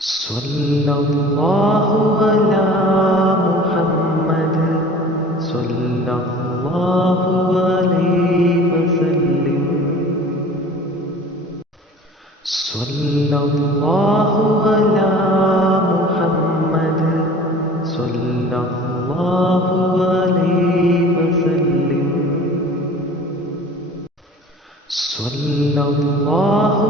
സ്വല്ലല്ലാഹു അലാ മുഹമ്മദ് സ്വല്ലല്ലാഹു അലൈഹി വസല്ലം. സ്വല്ലല്ലാഹു അലാ മുഹമ്മദ് സ്വല്ലല്ലാഹു അലൈഹി വസല്ലം. സ്വല്ലല്ലാഹു